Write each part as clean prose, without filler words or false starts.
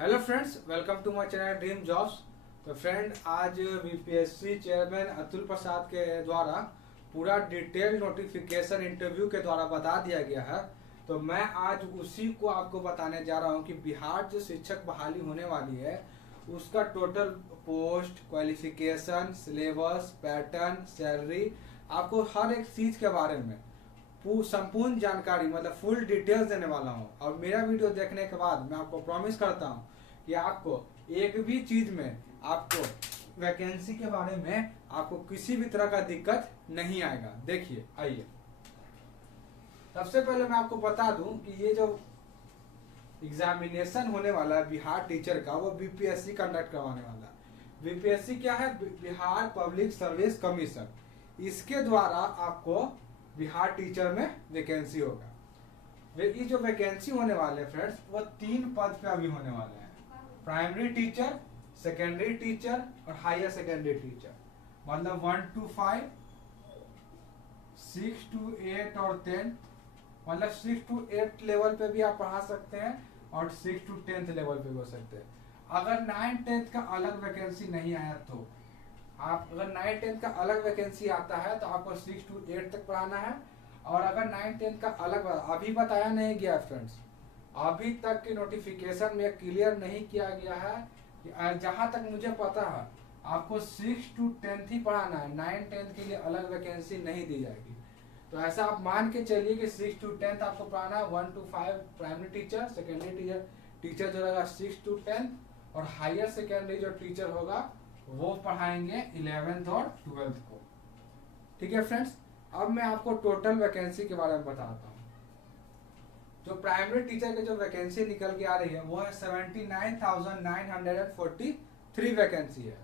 Hello friends, welcome to my channel dream jobs. तो friend, आज BPSC chairman Atul Prasad के द्वारा पूरा डिटेल नोटिफिकेशन इंटरव्यू के द्वारा बता दिया गया है। तो मैं आज उसी को आपको बताने जा रहा हूं कि बिहार जो शिक्षक बहाली होने वाली है उसका total post, qualification, syllabus, pattern, salary, आपको हर एक चीज के बारे में संपूर्ण जानकारी मतलब फुल डिटेल्स देने वाला हूँ। और मेरा वीडियो देखने के बाद मैं आपको प्रॉमिस करता हूँ कि आपको एक भी चीज में आपको वैकेंसी के बारे में आपको किसी भी तरह का दिक्कत नहीं आएगा। देखिए, आइए सबसे पहले मैं आपको बता दूं कि ये जो एग्जामिनेशन होने वाला है बिहार टीचर का, वो बीपीएससी कंडक्ट करवाने वाला है। बीपीएससी क्या है? Bihar public service commission. इसके द्वारा आपको बिहार टीचर में वैकेंसी होगा। ये जो वैकेंसी होने वाले हैं फ्रेंड्स, वो 3 पद पे अभी होने वाले हैं। प्राइमरी टीचर, सेकेंडरी टीचर और हायर सेकेंडरी टीचर। मतलब 1 to 5, 6 to 8 और 10। मतलब 6 to 8 लेवल पे भी आप पढ़ा सकते हैं और 6 to 10th लेवल पे भी हो सकते हैं। अगर 9 10th का अलग वैकेंसी नहीं आया तो आप, अगर 9 10th का अलग वैकेंसी आता है तो आपको 6 to 8 तक पढ़ाना है। और अगर 9 10th का अलग अभी बताया नहीं गया फ्रेंड्स, अभी तक के नोटिफिकेशन में क्लियर नहीं किया गया है कि जहां तक मुझे पता है आपको 6 to 10th ही पढ़ाना है। 9 10th के लिए अलग वैकेंसी नहीं दी जाएगी। तो ऐसा आप मान के चलिए कि 6 to 10th आपको पढ़ाना है। 1 to 5 primary teacher, secondary teacher जो रहेगा 6 to 10th, और हायर सेकेंडरी जो टीचर होगा वो पढ़ाएंगे 11th और 12th को। ठीक है फ्रेंड्स, अब मैं आपको टोटल वैकेंसी के बारे में बताता हूँ। जो प्राइमरी टीचर के जो वैकेंसी निकल के आ रही है वो है 79,943 वैकेंसी है।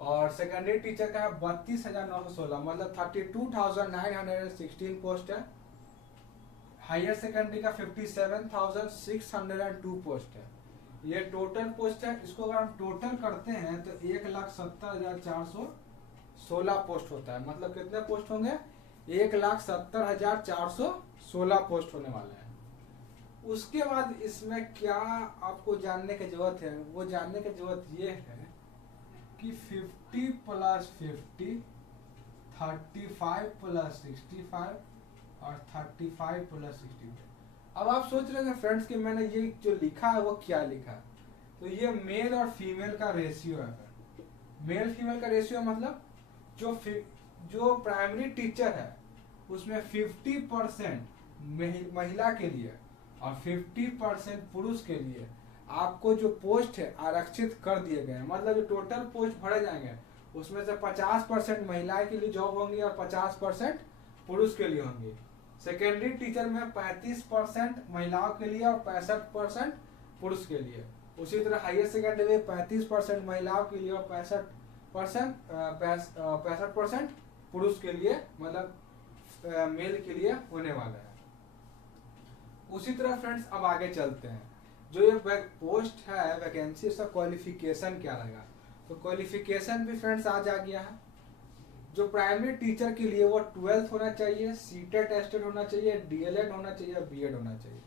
और सेकेंडरी टीचर का है 32,916, मतलब 32,916 पोस्ट है। हायर सेकेंडरी का 57,602 पोस्ट है। ये टोटल पोस्ट है। इसको अगर हम टोटल करते हैं तो 1,70,416 पोस्ट होता है। मतलब कितने पोस्ट होंगे? 1,70,416 पोस्ट होने वाले हैं। उसके बाद इसमें क्या आपको जानने की जरूरत है? वो जानने की जरूरत ये है कि 50 + 50, 35 + 65 और 35 + 65। अब आप सोच रहे हैं फ्रेंड्स कि मैंने ये जो लिखा है वो क्या लिखा है। तो ये मेल और फीमेल का रेशियो है। मेल फीमेल का रेशियो मतलब जो प्राइमरी टीचर है उसमें 50% महिला के लिए और 50% पुरुष के लिए आपको जो पोस्ट है आरक्षित कर दिए गए हैं। मतलब जो टोटल पोस्ट भरे जाएंगे उसमें से 50% महिलाएं के लिए जॉब होंगी और 50% पुरुष के लिए होंगी। सेकेंडरी टीचर में 35% महिलाओं के लिए और 65% पुरुष के लिए। उसी तरह हायर सेकेंडरी में 35% महिलाओं के लिए और 65% पुरुष के लिए, मतलब मेल के लिए होने वाला है। उसी तरह फ्रेंड्स, अब आगे चलते हैं। जो ये पोस्ट है वैकेंसी, उसका क्वालिफिकेशन क्या रहेगा? तो क्वालिफिकेशन भी फ्रेंड्स आज आ गया है। जो प्राइमरी टीचर के लिए वो 12th होना चाहिए, सीटेट टेस्टेड होना चाहिए, डीएलएड होना चाहिए, बीएड होना चाहिए।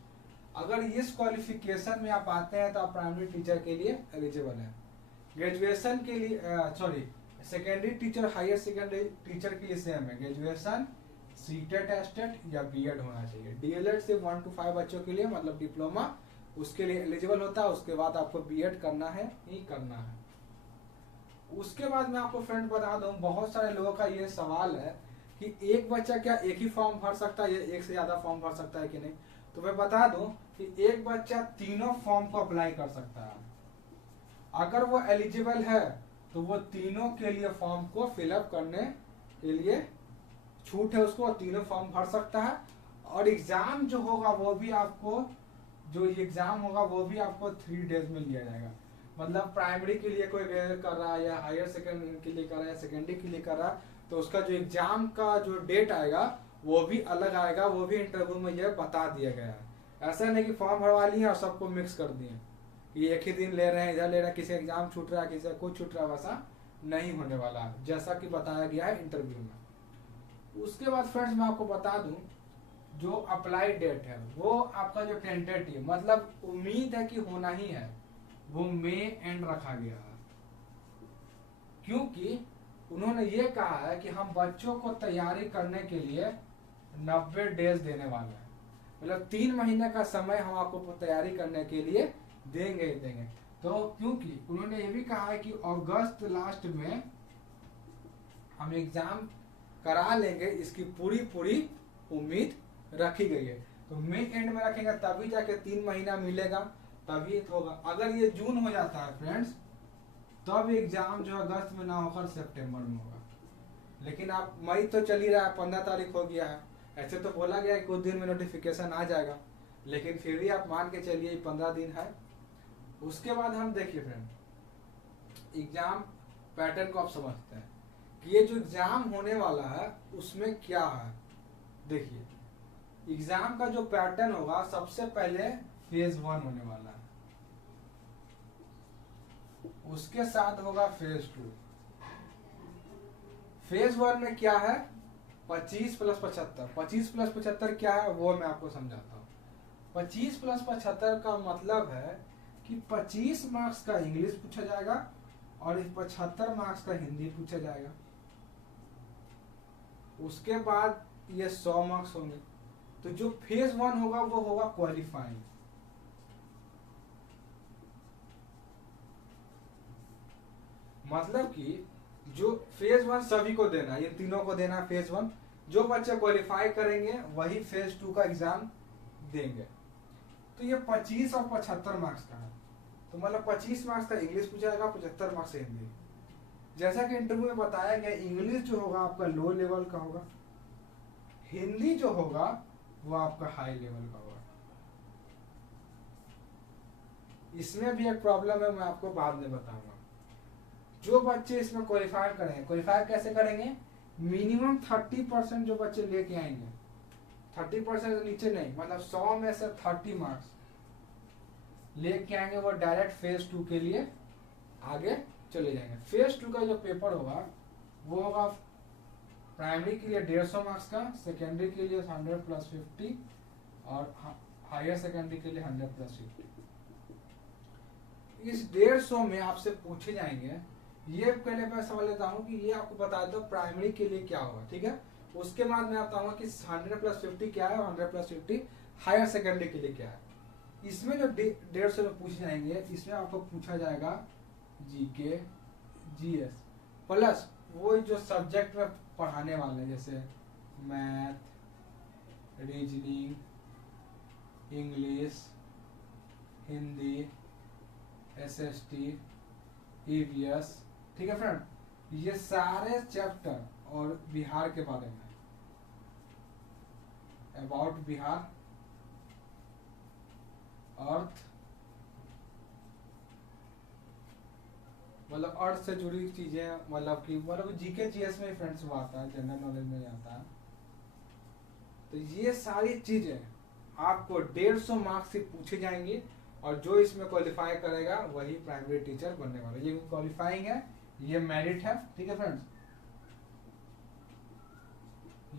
अगर इस क्वालिफिकेशन में आप आते हैं तो आप प्राइमरी टीचर के लिए एलिजिबल हैं। ग्रेजुएशन के लिए secondary teacher, higher secondary teacher के लिए सेम है। ग्रेजुएशन, सीटेट टेस्टेड या बीएड होना चाहिए। डीएलएड सिर्फ 1 to 5 बच्चों के लिए, मतलब डिप्लोमा, उसके लिए एलिजिबल होता है। उसके बाद आपको बीएड करना है ही करना है। उसके बाद मैं आपको फ्रेंड बता दूं, बहुत सारे लोगों का ये सवाल है कि एक बच्चा क्या एक ही फॉर्म भर सकता है या एक से ज्यादा फॉर्म भर सकता है कि नहीं। तो मैं बता दूं कि एक बच्चा तीनों फॉर्म को अप्लाई कर सकता है। अगर वो एलिजिबल है तो वो तीनों के लिए फॉर्म को फिलअप करने के लिए छूट है उसको, तीनों फॉर्म भर सकता है। और एग्जाम जो होगा वो भी आपको, जो एग्जाम होगा वो भी आपको 3 days में लिया जाएगा। मतलब प्राइमरी के लिए कोई कर रहा है या हायर सेकेंडरी के लिए कर रहा है या सेकेंडरी के लिए कर रहा है तो उसका जो एग्जाम का जो डेट आएगा वो भी अलग आएगा। वो भी इंटरव्यू में ये बता दिया गया है। ऐसा नहीं कि फॉर्म भरवा लिए और सबको मिक्स कर दिए कि एक ही दिन ले रहे हैं, इधर ले रहे हैं, किसी एग्जाम छूट रहा है, किसी कुछ छूट रहा है। वैसा नहीं होने वाला है, जैसा कि बताया गया है इंटरव्यू में। उसके बाद फ्रेंड्स मैं आपको बता दूं, जो अप्लाई डेट है वो आपका जो टेंटेटिव, मतलब उम्मीद है कि होना ही है, वो मई एंड रखा गया है, क्योंकि उन्होंने ये कहा है कि हम बच्चों को तैयारी करने के लिए 90 डेज देने वाले हैं, मतलब 3 महीने का समय हम आपको तैयारी करने के लिए देंगे ही देंगे। तो क्योंकि उन्होंने ये भी कहा है कि अगस्त लास्ट में हम एग्जाम करा लेंगे, इसकी पूरी उम्मीद रखी गई है। तो मई एंड में रखेंगे तभी जाके 3 महीना मिलेगा, तभी तो होगा। अगर ये जून हो जाता है फ्रेंड्स, तब एग्जाम जो अगस्त में ना होकर सितंबर में होगा। लेकिन आप मई तो चल ही रहा है, 15 तारीख हो गया है, ऐसे तो बोला गया है कुछ दिन में नोटिफिकेशन आ जाएगा, लेकिन फिर भी आप मान के चलिए 15 दिन है। उसके बाद हम देखिए फ्रेंड एग्जाम पैटर्न को आप समझते हैं कि ये जो एग्जाम होने वाला है उसमें क्या है। देखिए एग्जाम का जो पैटर्न होगा, सबसे पहले फेज 1 होने वाला है, उसके साथ होगा फेज 2। फेज 1 में क्या है, 25 + 75। 25 + 75 क्या है वो मैं आपको समझाता हूँ। 25 + 75 का मतलब है कि 25 मार्क्स का इंग्लिश पूछा जाएगा और 75 मार्क्स का हिंदी पूछा जाएगा। उसके बाद ये 100 मार्क्स होंगे। तो जो फेज 1 होगा वो होगा क्वालिफाइंग। मतलब कि जो फेज 1 सभी को देना, ये तीनों को देना फेज 1। जो बच्चे क्वालिफाई करेंगे वही फेज 2 का एग्जाम देंगे। तो ये 25 और 75 मार्क्स का है, तो मतलब 25 मार्क्स का इंग्लिश पूछा जाएगा, 75 मार्क्स से हिंदी। जैसा कि इंटरव्यू में बताया गया, इंग्लिश जो होगा आपका लो लेवल का होगा, हिंदी जो होगा वो आपका हाई लेवल का होगा। इसमें भी एक प्रॉब्लम है, मैं आपको बाद में बताऊंगा। जो बच्चे इसमें क्वालिफाई करेंगे, क्वालिफाई कैसे करेंगे, मिनिमम 30% जो बच्चे लेके आएंगे, 30% से नीचे नहीं, मतलब 100 में से 30 मार्क्स लेके आएंगे, वो डायरेक्ट फेज 2 के लिए आगे चले जाएंगे। फेज 2 का जो पेपर होगा वो होगा प्राइमरी के लिए 150 मार्क्स का, सेकेंडरी के लिए 100 + 50 और हायर सेकेंडरी के लिए 100 + 50। इस 150 में आपसे पूछे जाएंगे, ये पहले मैं समझ लेता हूँ कि ये आपको बता दो प्राइमरी के लिए क्या होगा, ठीक है। उसके बाद मैं बताऊंगा कि 100 + 50 क्या है और 100 + 50 हायर सेकेंडरी के लिए क्या है। इसमें जो 150 में पूछे जाएंगे, इसमें आपको पूछा जाएगा जीके, जीएस प्लस वो जो सब्जेक्ट में पढ़ाने वाले, जैसे math, reasoning, English, Hindi, SST, EVS, ठीक है फ्रेंड। ये सारे चैप्टर और बिहार के बारे में, अबाउट बिहार, अर्थ, मतलब अर्थ से जुड़ी चीजें, मतलब कि मतलब जीके जीएस में फ्रेंड्स वो आता है, जनरल नॉलेज में आता है। तो ये सारी चीजें आपको 150 मार्क्स से पूछे जाएंगे, और जो इसमें क्वालिफाई करेगा वही प्राइमरी टीचर बनने वाला। ये क्वालिफाइंग है, ये मेरिट है, ठीक है फ्रेंड्स,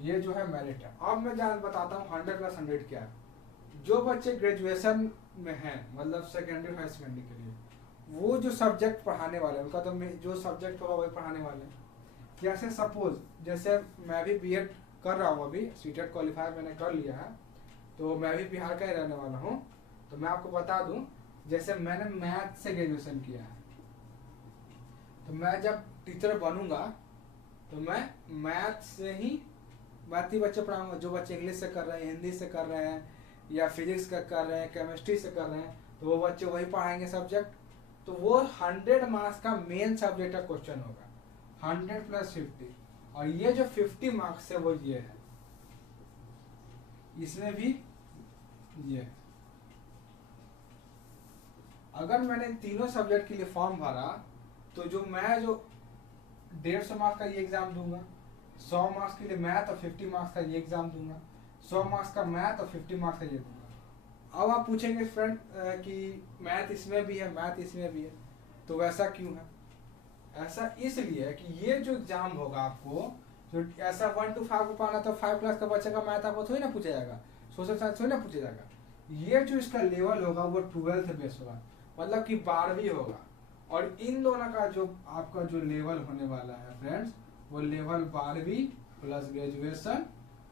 ये जो है मेरिट है। अब मैं जान बताता हूँ 100 + 100 क्या है। जो बच्चे ग्रेजुएशन में हैं, मतलब सेकेंडरी हायर सेकेंडरी के लिए, वो जो सब्जेक्ट पढ़ाने वाले हैं उनका तो जो सब्जेक्ट होगा वही पढ़ाने वाले हैं। जैसे सपोज, जैसे मैं भी बीएड कर रहा हूँ, अभी सीटेट क्वालिफाई मैंने कर लिया है, तो मैं भी बिहार का ही रहने वाला हूँ। तो मैं आपको बता दूं, जैसे मैंने मैथ से ग्रेजुएशन किया है, तो मैं जब टीचर बनूंगा तो मैं मैथ से ही मैथ ही बच्चे पढ़ाऊंगा। जो बच्चे इंग्लिश से कर रहे हैं, हिंदी से कर रहे हैं, या फिजिक्स का कर रहे हैं, केमिस्ट्री से कर रहे हैं, तो वो बच्चे वही पढ़ाएंगे सब्जेक्ट। तो वो 100 मार्क्स का मेन सब्जेक्ट का क्वेश्चन होगा, 100 + 50। और ये जो 50 मार्क्स है वो ये है, इसमें भी ये। अगर मैंने तीनों सब्जेक्ट के लिए फॉर्म भरा, तो जो मैं जो 150 मार्क्स का ये एग्जाम दूंगा, 100 मार्क्स के लिए मैथ और 50 मार्क्स का ये एग्जाम दूंगा, 100 मार्क्स का मैथ और 50 मार्क्स का ये दूंगा। अब आप पूछेंगे फ्रेंड कि मैथ इसमें भी है, मैथ इसमें भी है, तो वैसा क्यों है? ऐसा इसलिए है कि ये जो एग्जाम होगा आपको, जो ऐसा 1 to 5 को पाना, तो 5+ का बच्चे का मैथ आपको थोड़ी ना पूछा जाएगा, सोशल साइंस थोड़ी ना पूछा जाएगा। ये जो इसका लेवल होगा वो 12th बेस होगा, मतलब कि 12वीं होगा। और इन दोनों का जो आपका जो लेवल होने वाला है फ्रेंड्स, वो लेवल 12वीं प्लस ग्रेजुएशन,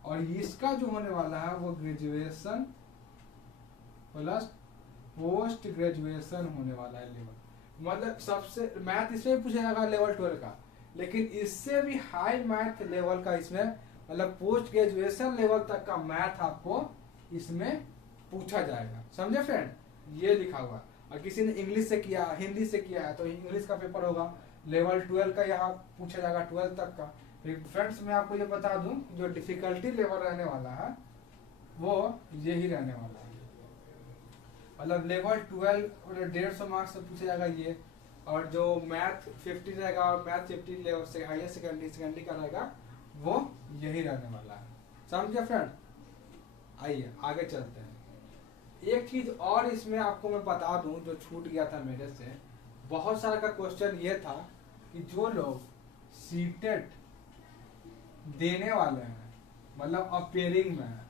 और इसका जो होने वाला है वो ग्रेजुएशन प्लस पोस्ट ग्रेजुएशन होने वाला है लेवल। मतलब सबसे मैथ इसमें भी पूछा जाएगा लेवल 12 का, लेकिन इससे भी हाई मैथ लेवल का इसमें मतलब पोस्ट ग्रेजुएशन लेवल तक का मैथ आपको इसमें पूछा जाएगा। समझे फ्रेंड, ये लिखा हुआ। और किसी ने इंग्लिश से किया, हिंदी से किया है तो इंग्लिश का पेपर होगा, लेवल 12 का यहाँ पूछा जाएगा 12 तक का। फिर फ्रेंड्स मैं आपको ये बता दूं, जो डिफिकल्टी लेवल रहने वाला है वो यही रहने वाला है। मतलब लेवल 12 150 मार्क्स से पूछा जाएगा ये, और जो मैथ 50 रहेगा और मैथ 50 लेवल से हायर सेकेंडरी का रहेगा वो यही रहने वाला है। समझे फ्रेंड, आइए आगे चलते हैं। एक चीज और इसमें आपको मैं बता दूं जो छूट गया था मेरे से, बहुत सारा का क्वेश्चन ये था कि जो लोग सीटेट देने वाले हैं, मतलब अपेयरिंग में है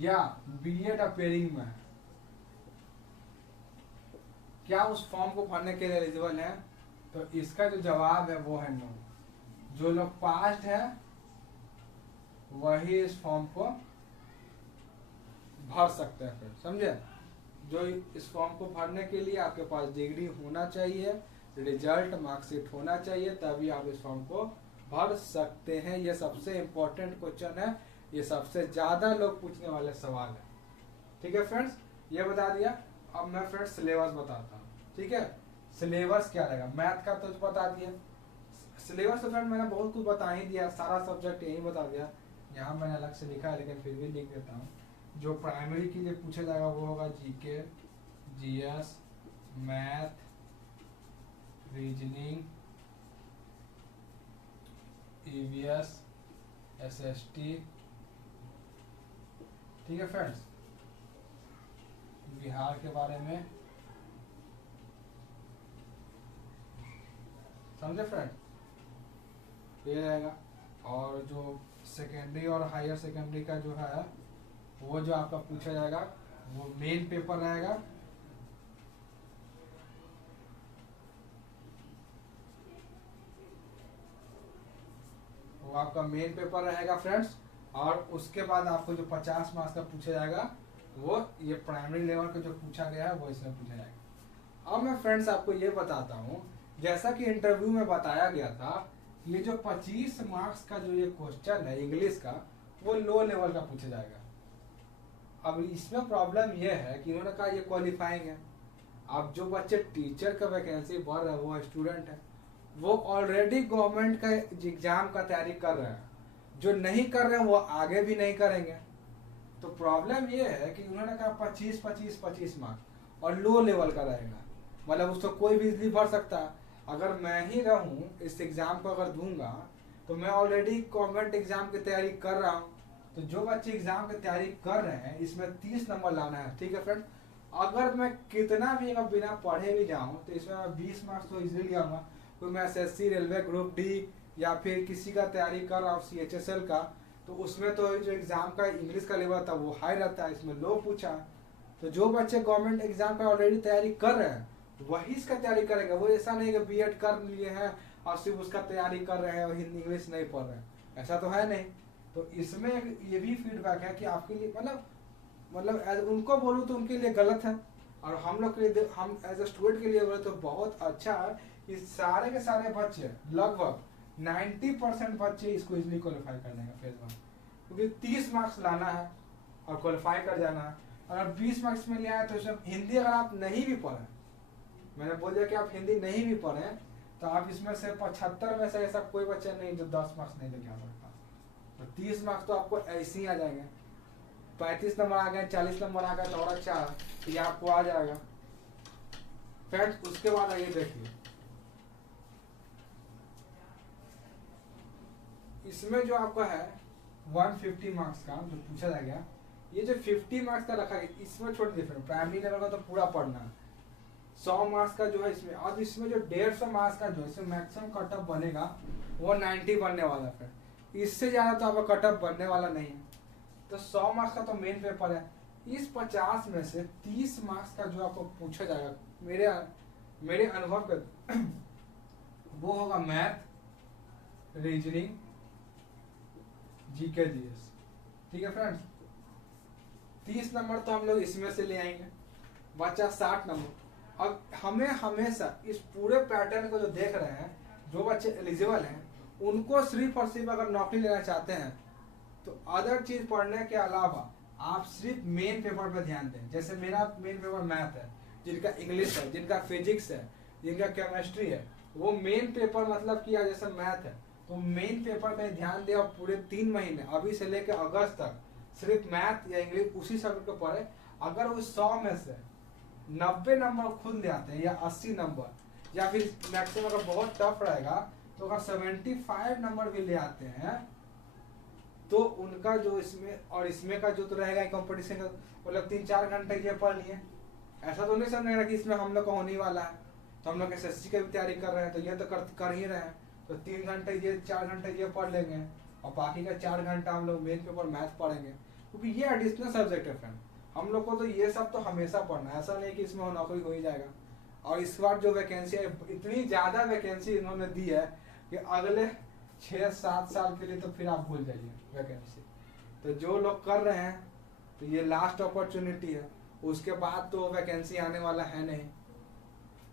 या बीएड अपेयरिंग में है, क्या उस फॉर्म को भरने के लिए एलिजिबल है? तो इसका जो जवाब है वो है नो। जो लोग पास्ड है वही इस फॉर्म को भर सकते हैं। फिर समझे, जो इस फॉर्म को भरने के लिए आपके पास डिग्री होना चाहिए, रिजल्ट मार्कशीट होना चाहिए, तभी आप इस फॉर्म को भर सकते हैं। ये सबसे इम्पोर्टेंट क्वेश्चन है, ये सबसे ज्यादा लोग पूछने वाले सवाल है। ठीक है फ्रेंड्स, ये बता दिया। अब मैं फ्रेंड्स सिलेबस बताता हूँ। ठीक है, सिलेबस क्या रहेगा, मैथ का तो बता दिया। सिलेबस तो फ्रेंड मैंने बहुत कुछ बता ही दिया, सारा सब्जेक्ट यही बता दिया। यहाँ मैंने अलग से लिखा है लेकिन फिर भी लिख देता हूँ। जो प्राइमरी के लिए पूछा जाएगा वो होगा GK, GS, math, reasoning, EVS, SST. ठीक है फ्रेंड्स, बिहार के बारे में समझे फ्रेंड, ये रहेगा। और जो सेकेंडरी और हायर सेकेंडरी का जो है वो जो आपका पूछा जाएगा वो मेन पेपर रहेगा। वो आपका मेन पेपर रहेगा फ्रेंड्स। और उसके बाद आपको जो 50 मार्क्स का पूछा जाएगा वो ये प्राइमरी लेवल का जो पूछा गया है वो इसमें पूछा जाएगा। अब मैं फ्रेंड्स आपको ये बताता हूँ, जैसा कि इंटरव्यू में बताया गया था, ये जो 25 मार्क्स का जो ये क्वेश्चन है इंग्लिश का वो लो लेवल का पूछा जाएगा। अब इसमें प्रॉब्लम ये है कि उन्होंने कहा ये क्वालिफाइंग है। अब जो बच्चे टीचर का वैकेंसी भर रहे हैं वो स्टूडेंट है, वो ऑलरेडी गवर्नमेंट का एग्जाम का तैयारी कर रहे हैं। जो नहीं कर रहे हैं वो आगे भी नहीं करेंगे। तो प्रॉब्लम ये है कि उन्होंने कहा 25 मार्क्स और लो लेवल का रहेगा, मतलब उसको कोई भी इजीली भर सकता है। अगर मैं ही रहूं इस एग्जाम को अगर दूंगा तो मैं ऑलरेडी गवर्नमेंट एग्जाम की तैयारी कर रहा हूं। तो जो बच्चे एग्जाम की तैयारी कर रहे हैं इसमें 30 नंबर लाना है। ठीक है फ्रेंड, अगर मैं कितना भी अगर बिना पढ़े भी जाऊं तो इसमें मैं 20 मार्क्स तो इजीली लाऊंगा। तो मैं एसएससी, रेलवे ग्रुप डी या फिर किसी का तैयारी कर रहा हूँ सीएचएसएल का, तो उसमें तो जो एग्जाम का इंग्लिश का लेवल था वो हाई रहता है, इसमें लो पूछा। तो जो बच्चे गवर्नमेंट एग्जाम का ऑलरेडी तैयारी कर रहे हैं वही इसका तैयारी करेंगे। वो ऐसा नहीं कि बीएड कर लिए हैं और सिर्फ उसका तैयारी कर रहे हैं और हिंदी इंग्लिश नहीं पढ़ रहे हैं, ऐसा तो है नहीं। तो इसमें ये भी फीडबैक है कि आपके लिए मतलब उनको बोलूँ तो उनके लिए गलत है, और हम लोग के लिए, हम एज ए स्टूडेंट के लिए बोले तो बहुत अच्छा है कि सारे के सारे बच्चे लगभग 90% बच्चे इसको इजीली क्वालिफाई कर लेंगे फेज 1, क्योंकि 30 मार्क्स लाना है और क्वालिफाई कर जाना है। अगर 20 मार्क्स में लिया है तो इसमें हिंदी अगर आप नहीं भी पढ़े, मैंने बोल दिया कि आप हिंदी नहीं भी पढ़े तो आप इसमें से 75 में से ऐसा कोई बच्चा नहीं जो 10 मार्क्स नहीं लेके आ सकता। तो 30 मार्क्स तो आपको ऐसे ही आ जाएंगे। 35 नंबर आ गए, 40 नंबर आ गए तो और अच्छा है, ये आपको आ जाएगा फ्रेंड्स। उसके बाद आइए देखिए, इसमें जो आपका है 150 मार्क्स का जो पूछा जाएगा, ये जो 50 मार्क्स का रखा है इसमें छोड़ डिफरेंट, प्राइमरी लेवल का तो पूरा पढ़ना है। 100 मार्क्स का जो है इसमें, अब इसमें जो 150 मार्क्स का जो है इसमें मैक्सिमम कटअप बनेगा वो 90 बनने वाला है। इससे ज्यादा तो आपका कटअप बनने वाला नहीं है। तो 100 मार्क्स का तो मेन पेपर है, इस 50 में से 30 मार्क्स का जो आपको पूछा जाएगा मेरे अनुभव का वो होगा मैथ, रीजनिंग, जीके, जीएस। ठीक है फ्रेंड्स, 30 नंबर तो हम लोग इसमें से ले आएंगे, बचा 60 नंबर। अब हमें हमेशा इस पूरे पैटर्न को जो देख रहे हैं, जो बच्चे एलिजिबल हैं, उनको सिर्फ और सिर्फ अगर नौकरी लेना चाहते हैं तो अदर चीज पढ़ने के अलावा आप सिर्फ मेन पेपर पे ध्यान दें। जैसे मेरा मेन पेपर मैथ है, जिनका इंग्लिश है, जिनका फिजिक्स है, जिनका केमिस्ट्री है, वो मेन पेपर मतलब किया जैसे मैथ है तो मेन पेपर में ध्यान दे और पूरे 3 महीने अभी से लेकर अगस्त तक सिर्फ मैथ या इंग्लिश उसी सब्जेक्ट को पढ़े। अगर उस 100 में से 90 नंबर खुद ले आते हैं या 80 नंबर या फिर मैक्सिमम अगर बहुत टफ रहेगा तो अगर 75 नंबर भी ले आते हैं तो उनका जो इसमें का जो तो रहेगा कंपटीशन का, मतलब 3-4 घंटे ये पढ़ लिए। ऐसा तो नहीं समझेगा कि इसमें हम लोग का होने वाला है तो हम लोग एसएससी की भी तैयारी कर रहे हैं तो ये तो कर ही रहे हैं, तो 3 घंटे ये 4 घंटे ये पढ़ लेंगे और बाकी का 4 घंटा हम लोग मेन पेपर मैथ पढ़ेंगे, क्योंकि ये एडिशनल सब्जेक्ट है फ्रेंड। हम लोग को तो ये सब तो हमेशा पढ़ना है, ऐसा नहीं कि इसमें नौकरी हो ही जाएगा। और इस बार जो वैकेंसी है, इतनी ज्यादा वैकेंसी इन्होंने दी है कि अगले 6-7 साल के लिए तो फिर आप भूल जाइए वैकेंसी। तो जो लोग कर रहे हैं तो ये लास्ट अपॉर्चुनिटी है, उसके बाद तो वैकेंसी आने वाला है नहीं।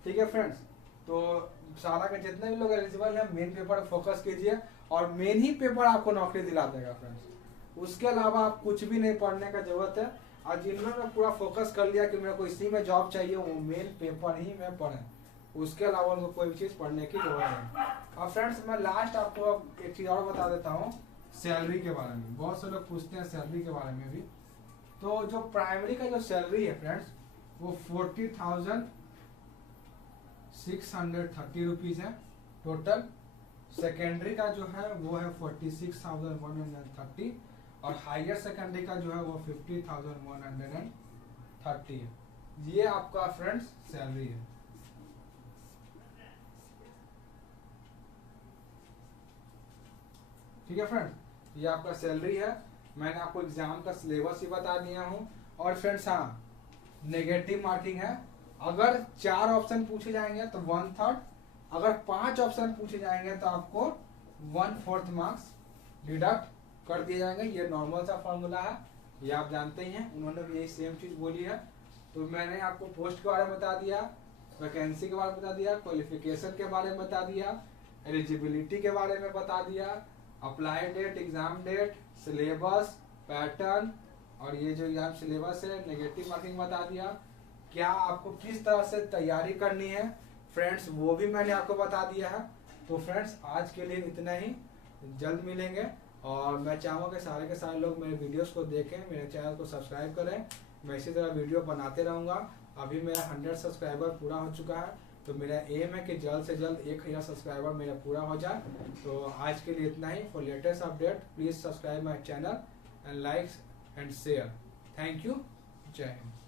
ठीक है फ्रेंड्स, तो सारा के जितने भी लोग एलिजिबल हैं मेन पेपर फोकस कीजिए और मेन ही पेपर आपको नौकरी दिला देगा फ्रेंड्स। उसके अलावा आप कुछ भी नहीं पढ़ने का जरूरत है। और जिन्होंने पूरा फोकस कर लिया कि मेरे को इसी में जॉब चाहिए, वो मेन पेपर ही में पढ़ें, उसके अलावा उनको कोई भी चीज पढ़ने की जरूरत नहीं। अब फ्रेंड्स मैं लास्ट आपको अब एक चीज और बता देता हूँ सैलरी के बारे में। बहुत से लोग पूछते हैं सैलरी के बारे में भी। तो जो प्राइमरी का जो सैलरी है फ्रेंड्स वो 40,630 रुपीज है टोटल। सेकेंडरी का जो है वो है 46,130 और हायर सेकेंडरी का जो है वो 50,130 है। ये आपका फ्रेंड्स सैलरी है। ठीक है फ्रेंड्स, ये आपका सैलरी है। मैंने आपको एग्जाम का सिलेबस ही बता दिया हूँ। और फ्रेंड्स हाँ, नेगेटिव मार्किंग है। अगर 4 ऑप्शन पूछे जाएंगे तो 1/3, अगर 5 ऑप्शन पूछे जाएंगे तो आपको 1/4 मार्क्स डिडक्ट कर दिए जाएंगे। ये नॉर्मल सा फॉर्मूला है, ये आप जानते ही हैं, उन्होंने भी यही सेम चीज बोली है। तो मैंने आपको पोस्ट के बारे में बता दिया, वैकेंसी के बारे में बता दिया, क्वालिफिकेशन के बारे में बता दिया, एलिजिबिलिटी के बारे में बता दिया, apply date, exam date, syllabus, pattern और ये जो एग्जाम सिलेबस है, नेगेटिव मार्किंग बता दिया। क्या आपको किस तरह से तैयारी करनी है फ्रेंड्स वो भी मैंने आपको बता दिया है। तो फ्रेंड्स आज के लिए इतना ही, जल्द मिलेंगे। और मैं चाहूँगा कि सारे के सारे लोग मेरे वीडियोस को देखें, मेरे चैनल को सब्सक्राइब करें। मैं इसी तरह वीडियो बनाते रहूँगा। अभी मेरा 100 सब्सक्राइबर पूरा हो चुका है, तो मेरा एम है कि जल्द से जल्द 1000 सब्सक्राइबर मेरा पूरा हो जाए। तो आज के लिए इतना ही। For latest update please subscribe my channel and like and share. Thank you. जय हिंद।